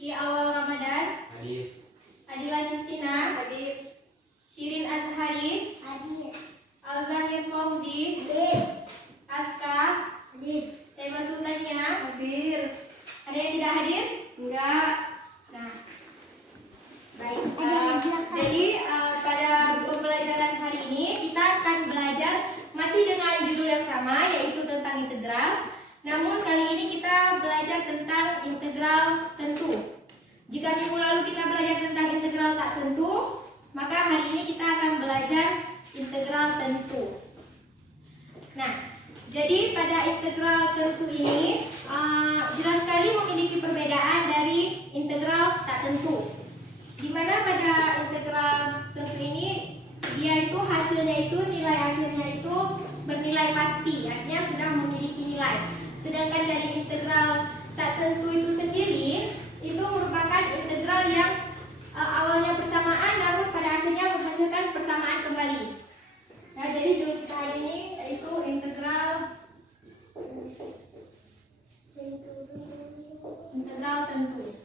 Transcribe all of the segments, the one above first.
Rizky Awal Ramadan, Hadir. Adila Kristina, Hadir. Shirin Azhari, Hadir. Al-Zahir Fauzi, Hadir. Aska, Hadir. Taibatul Tania. Hadir. Ada yang tidak hadir? Enggak. Nah, baik. Jadi pada pembelajaran hari ini kita akan belajar masih dengan judul yang sama, yaitu tentang integral. Namun kali ini kita belajar tentang integral tentu. Jika minggu lalu kita belajar tentang integral tak tentu, maka hari ini kita akan belajar integral tentu. Nah, jadi pada integral tentu ini jelas sekali memiliki perbedaan dari integral tak tentu. Di mana pada integral tentu ini dia itu hasilnya itu nilai akhirnya itu bernilai pasti, artinya sudah memiliki nilai. Sedangkan dari integral tak tentu itu sendiri itu merupakan integral yang awalnya persamaan lalu pada akhirnya menghasilkan persamaan kembali. Nah, jadi judul kita hari ini yaitu integral tentu.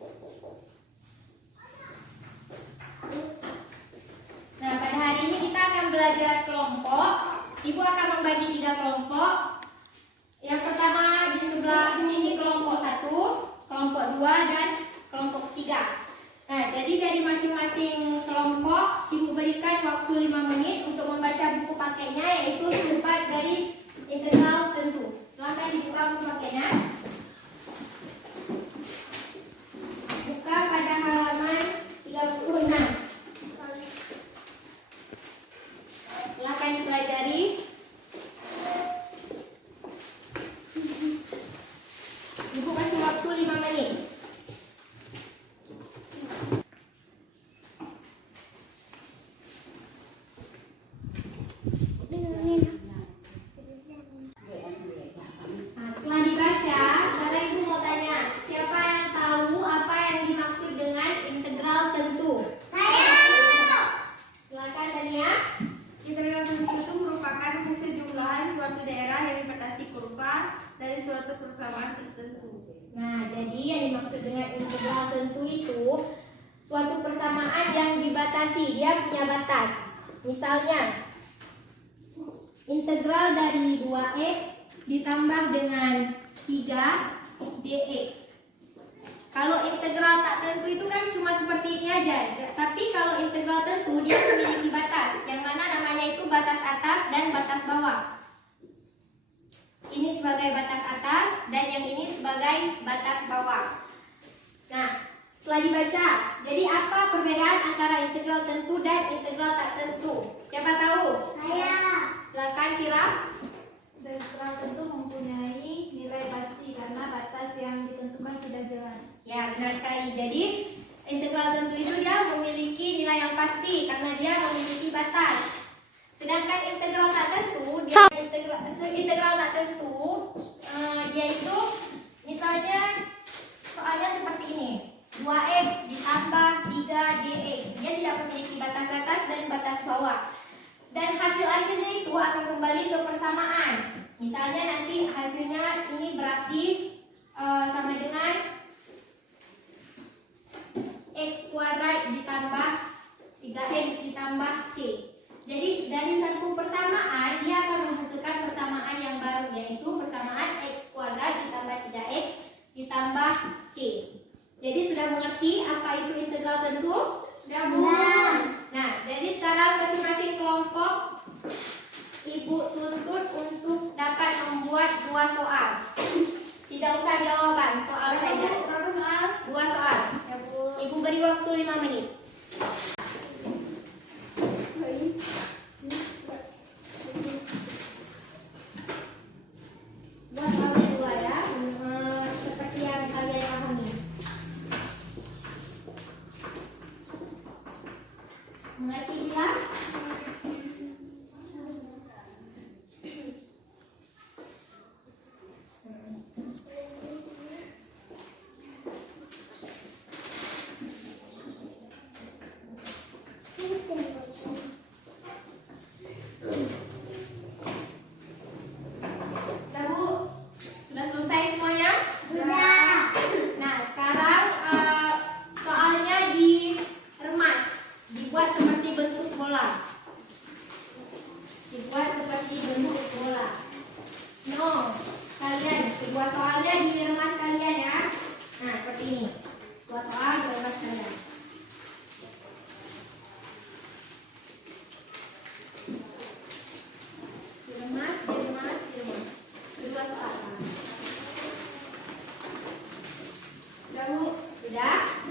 Nah, pada hari ini kita akan belajar kelompok. Ibu akan membagi 3 kelompok. Yang pertama di sebelah sini kelompok 1, kelompok 2, dan kelompok 3. Nah, jadi dari masing-masing kelompok Ibu berikan waktu 5 menit untuk membaca buku pakainya, yaitu sifat dari integral tentu. Silakan dibuka buku pakainya. Buka pada halaman 36. Silakan dipelajari. Ibu kasih waktu 5 menit. Nah, setelah dibaca, sekarang Ibu mau tanya, siapa yang tahu apa yang dimaksud dengan integral tentu? Saya. Silakan Tania. Integral tentu itu merupakan hasil jumlahan suatu daerah yang dibatasi kurva dari suatu persamaan tertentu. Nah, jadi yang dimaksud dengan integral tentu itu suatu persamaan yang dibatasi, dia punya batas. Misalnya, integral dari 2x ditambah dengan 3 dx. Kalau integral tak tentu itu kan cuma seperti ini aja. Tapi kalau integral tentu dia memiliki batas, yang mana namanya itu batas atas dan batas bawah. Ini sebagai batas atas dan yang ini sebagai batas bawah. Nah, setelah dibaca, jadi apa perbedaan antara integral tentu dan integral tak tentu? Siapa tahu? Saya. Silakan Kira. Integral tentu mempunyai nilai pasti karena batas yang ditentukan sudah jelas. Ya, benar sekali. Jadi integral tentu itu dia memiliki nilai yang pasti karena dia memiliki batas. Sedangkan integral tak tentu, integral tak tentu, dia itu misalnya soalnya seperti ini, 2x ditambah 3 dx. Dia tidak memiliki batas atas dan batas bawah. Dan hasil akhirnya itu akan kembali ke persamaan. Misalnya nanti hasilnya ini berarti sama dengan x kuadrat ditambah 3x ditambah c. Jadi dari satu persamaan dia akan menghasilkan persamaan yang baru, yaitu persamaan x kuadrat ditambah 3x ditambah c. Jadi sudah mengerti apa itu integral tentu? Sudah, Bu. Nah, jadi sekarang masing-masing kelompok Ibu tuntut untuk dapat membuat 2 soal. Tidak usah jawaban, soal saja. Berapa soal? 2 soal. Ya, Bu. Ibu beri waktu 5 menit. Buat soalnya 2 ya, seperti yang kalian pahami. Mengerti Bila?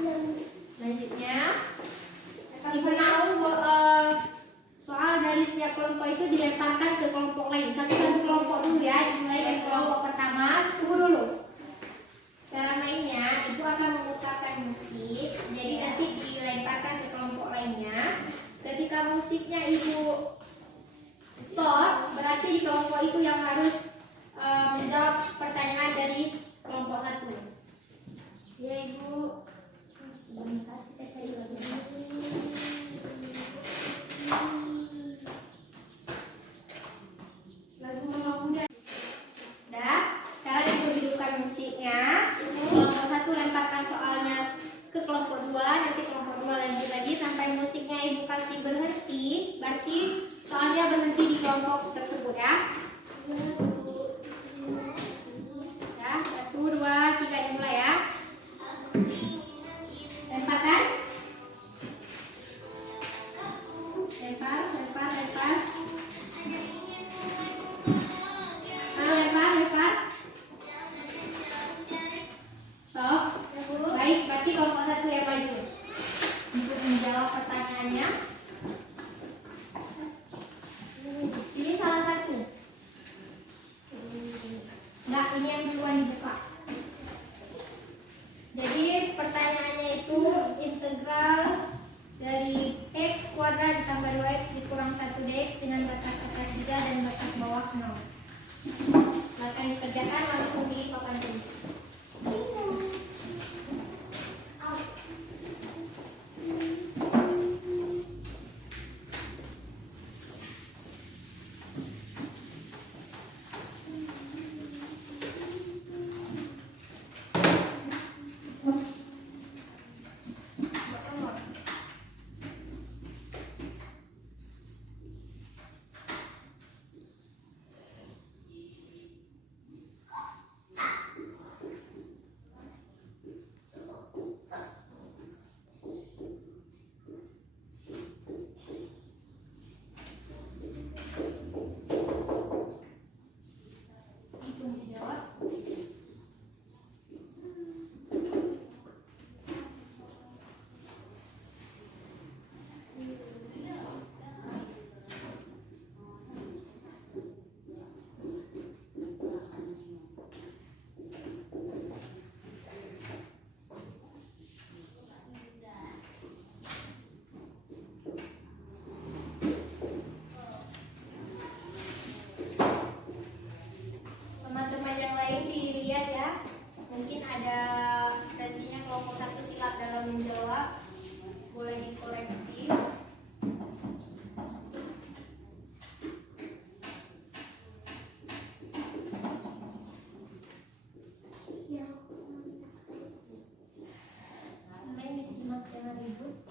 Selanjutnya, Ibu tahu soal dari setiap kelompok itu dilemparkan ke kelompok lain. Satu-satu kelompok dulu ya, dimulai dari kelompok pertama. Tunggu dulu. Cara mainnya, Ibu akan memutarkan musik. Jadi nanti dilemparkan ke kelompok lainnya. Ketika musiknya Ibu stop, berarti di kelompok itu yang harus menjawab pertanyaan dari kelompok satu. Ya Ibu. Sebentar, kita cari lagunya. Lagu Mama Muda. Udah, sekarang Ibu hidupkan musiknya. Kelompok satu lemparkan soalnya ke kelompok dua, nanti kelompok dua lanjut lagi sampai musiknya Ibu kasih berhenti. Berarti soalnya berhenti di kelompok tersebut ya. Ya, 1, 2, 3 dimulai ya. Lemparkan. Lempar. Lempar. Stop. Baik, berarti kelompok satu yang maju untuk menjawab pertanyaannya. Ini salah satu. Enggak, ini yang duluan dibuka. Jadi pertanyaannya itu integral dari x kuadrat ditambah 2x dikurang 1dx dengan batas atas 3 dan batas bawah 0. Akan dikerjakan langsung di papan tulis. Langsung dijawab. Teman-teman yang lain dilihat ya, mungkin ada sepertinya kelompok satu silap dalam menjawab, boleh dikoreksi. Main disimak jangan ribut.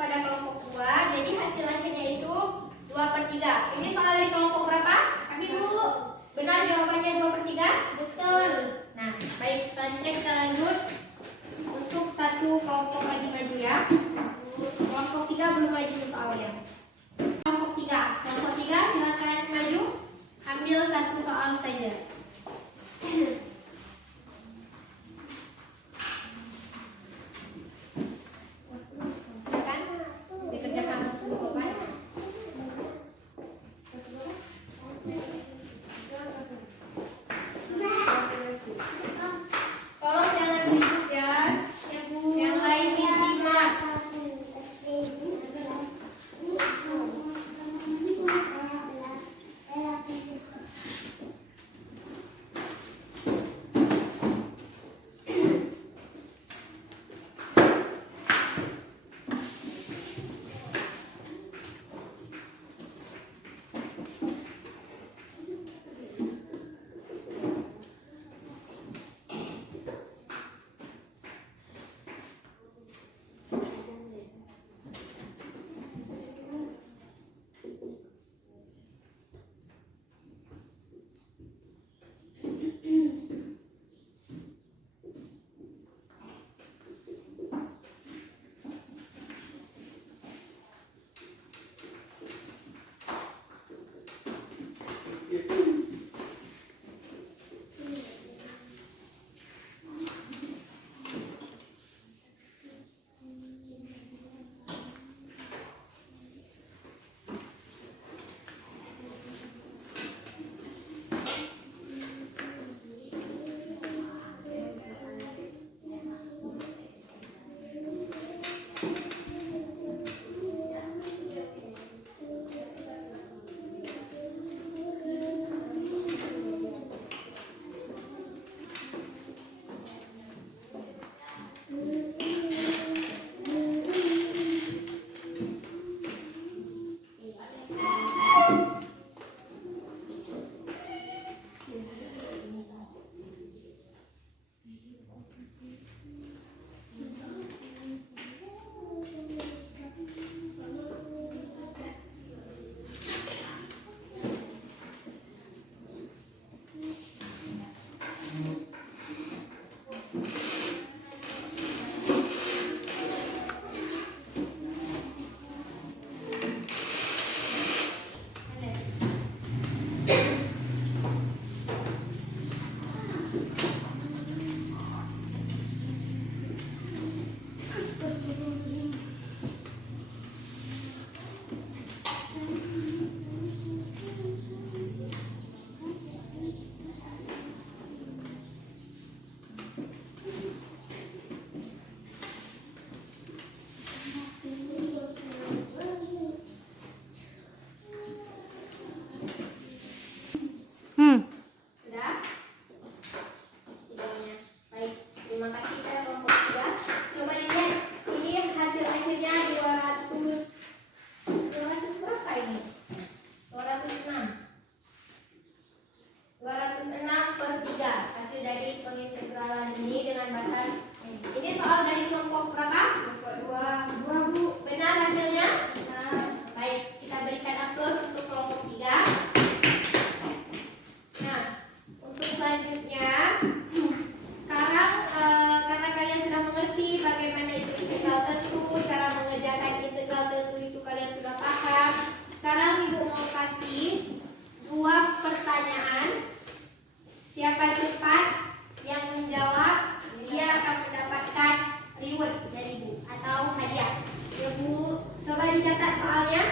pada kelompok 2. Jadi hasil akhirnya itu 2/3. Ini soal dari kelompok berapa? Kami Bu. Benar jawabannya 2/3? Betul. Nah, baik, selanjutnya kita lanjut untuk satu kelompok lagi maju ya. Kelompok 3 belum maju soalnya. Kelompok 3 silakan maju. Ambil satu soal saja. Silakan dikerjakan langsung Bapak. Tolong jangan ribut ya. Yang lain disimak. Sudah? Videonya. Baik, terima kasih pada kelompok 3. Coba dilihat, ini hasil akhirnya 200 berapa ini? 206/3 hasil dari pengintegralan ini dengan batas ini. Soal dari kelompok berapa? Kelompok 2 Bu. Benar hasilnya? Baik, kita berikan aplaus untuk kelompok 3. Nah, untuk selanjutnya sekarang karena kalian sudah mengerti bagaimana itu integral tentu, cara mengerjakan integral tentu itu kalian sudah paham. Sekarang Ibu mau kasih 2 pertanyaan. Siapa cepat yang menjawab, dia akan mendapatkan reward dari Ibu atau hadiah. Ya Bu, coba dicatat soalnya.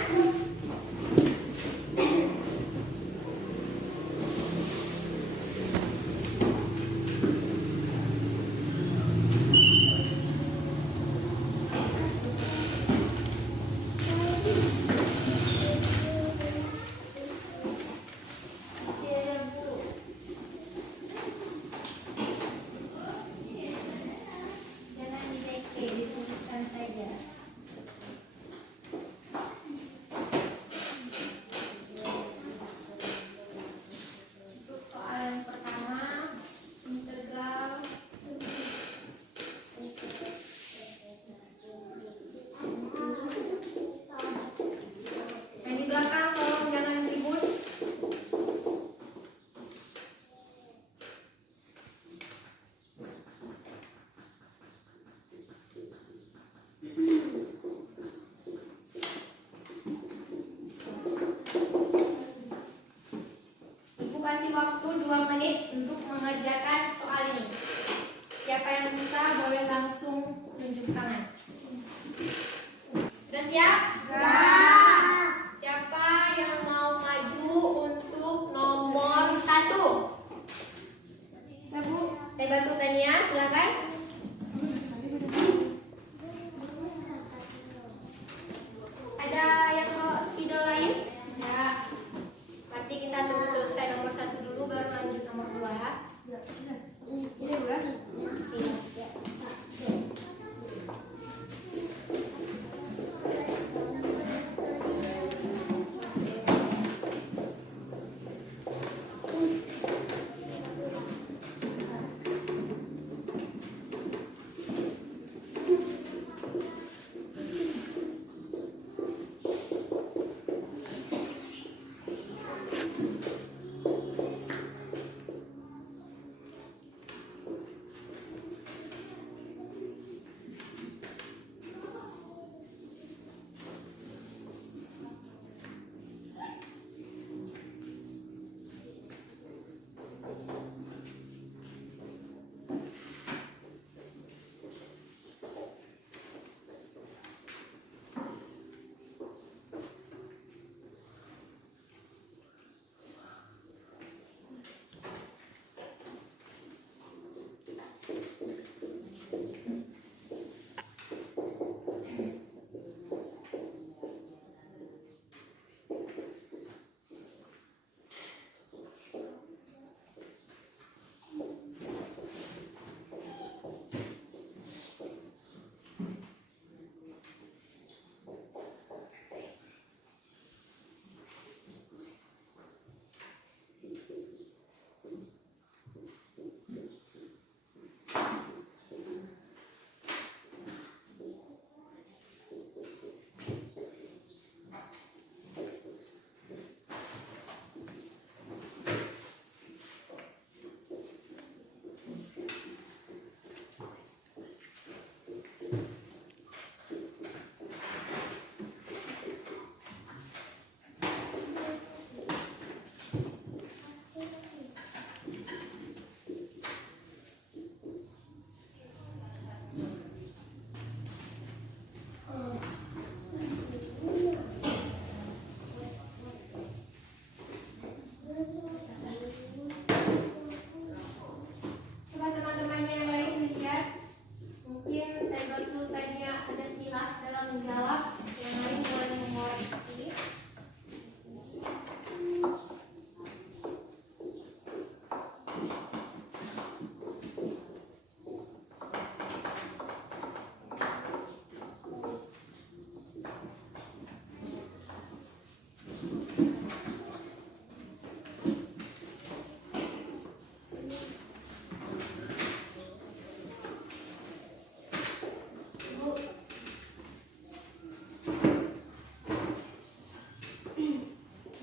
Jangan dituliskan saja. Ibu kasih waktu 2 menit untuk mengerjakan soal ini. Siapa yang bisa boleh langsung tunjuk tangan. Sudah siap? Siapa yang mau maju untuk nomor 1? Tebatu Tania, silakan. Ada yang mau spidol lain? Ya. Berarti kita tunggu selesai nomor 1 dulu baru lanjut nomor 2 ya. Ini beras. Iya.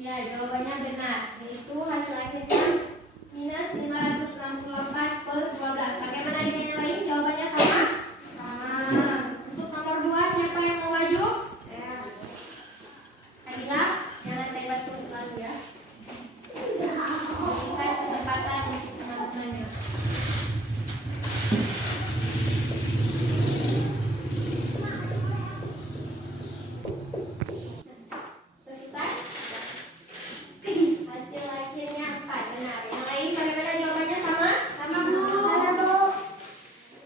Ya, jawabannya benar. Yaitu hasil akhirnya minus 564/12. Bagaimana dengan yang lain? Jawabannya sama? Sama. Untuk nomor 2, siapa yang mau maju? Adila, jangan tembak terus selalu ya. Berikan kesempatan untuk teman-temannya. Selesai? Hasil akhirnya 4, benar. Yang lain bagaimana jawabannya sama? Sama, Bu.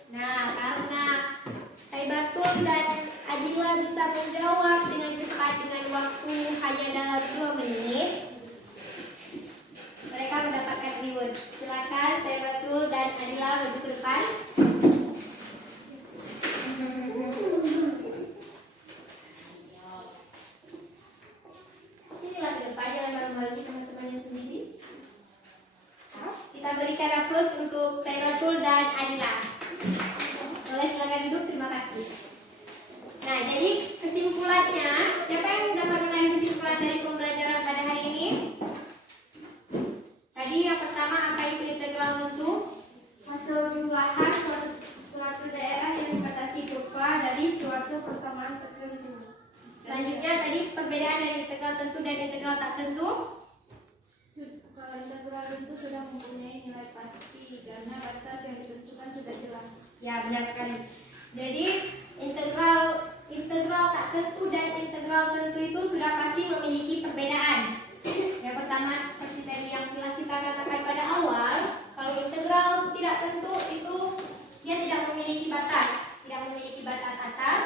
Nah, karena Taibatul dan Adila bisa menjawab dengan cepat dengan waktu hanya dalam 2 menit, mereka mendapatkan reward. Silakan Taibatul dan Adila maju ke depan. Sinilah ke depan, jangan malu-malu teman-temannya sendiri. Kita berikan aplaus untuk Taibatul dan Adila. Boleh silakan duduk, terima kasih. Nah, jadi kesimpulannya, siapa yang dapat menarik kesimpulan dari pembelajaran pada hari ini? Tadi yang pertama, apa itu integral bentuk? Hasil jumlahan suatu daerah yang dibatasi kurva dari suatu persamaan tertentu. Selanjutnya tadi perbedaan ada integral tentu dan integral tak tentu? Kalau integral itu sudah mempunyai nilai pasti karena batas yang ditentukan sudah jelas. Ya, benar sekali. Jadi integral tak tentu dan integral tentu itu sudah pasti memiliki perbedaan. Yang pertama seperti tadi yang telah kita katakan pada awal, kalau integral tidak tentu itu dia tidak memiliki batas atas